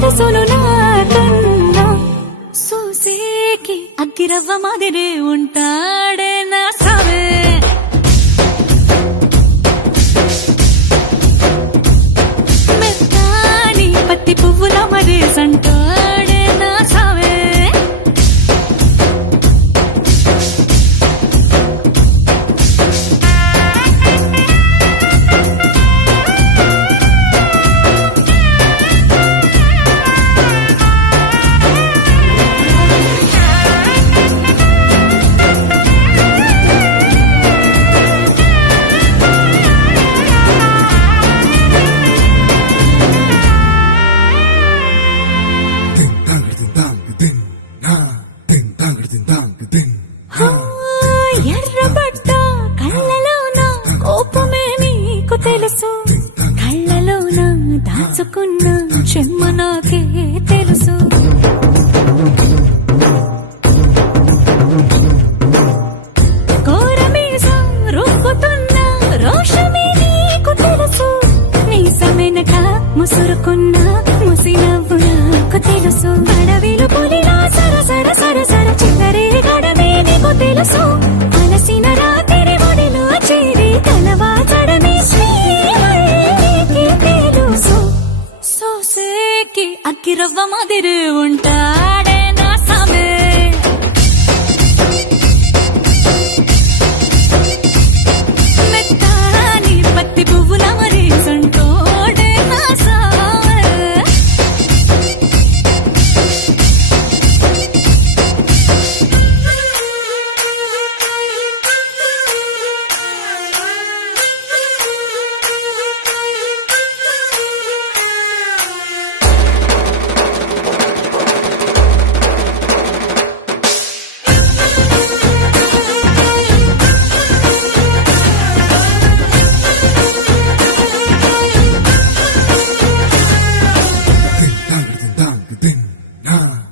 తెలుసును నాకన్నా సూసేకి అగ్గిరవ్వ మాదిరే ఉంటాడే నా సావే మెత్తాని పత్తి పువ్వుల మరే సంటాడే నా సావే ఎర్రబడ్డ కళ్ళలోన కోపమే నీకు తెలుసు కళ్ళలోన దాచుకున్న చెమ్మ నాకే తెలుసు కోరమీసం రుక్కుతున్న రోషమే నీకు తెలుసు నీసమెనక ముసురుకున్న ముసినవ్వు నాకు తెలుసు అడవిలు పులిలా సరసర సరసర చిల్లరే గడమే నీకు తెలుసు అలసిన రాత్రి ఒడిలో చేరి తలవాచడమే శ్రీకి తెలుసు సోసేకి అగ్గిరవ్వ మాదిరి ఉంటాడే నా సామే మెత్తాని పత్తి పువ్వుల మరీ సంటోడే నా సామే Ding, dang, ding, dang, ding, ding, nah.